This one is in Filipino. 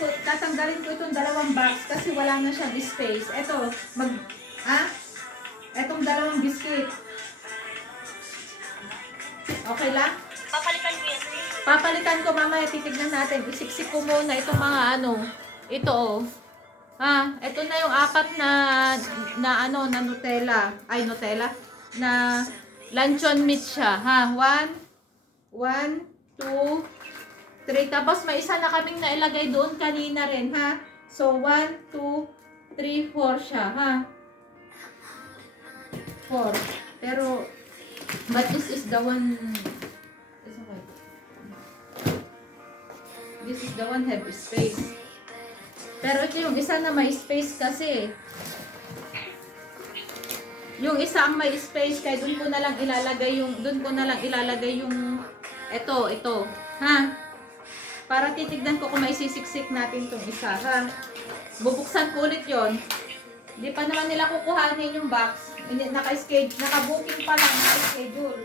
tatanggalin ko itong dalawang box kasi wala na siyang space. Ito, etong dalawang biscuit. Okay lang? Papalitan ko yan. Papalitan ko mamaya, titignan natin. Isiksik ko muna itong mga ito oh. Ito na yung apat na Nutella. Ay, Nutella. Na luncheon meat siya. 1, 2, 3. Tapos may isa na kaming nailagay doon kanina rin, ha? So, 1, 2, 3, 4 siya, ha? 4. Pero, but this is the one... This is the one have space. Pero ito yung isa na may space kasi. Yung isa ang may space kaya doon ko na lang ilalagay yung ito. Ha? Para titignan ko kung may sisiksik natin tong isa, ha? Bubuksan ko ulit yon. Hindi pa naman nila kukuhanin yung box. Naka-booking pa lang, naka-schedule.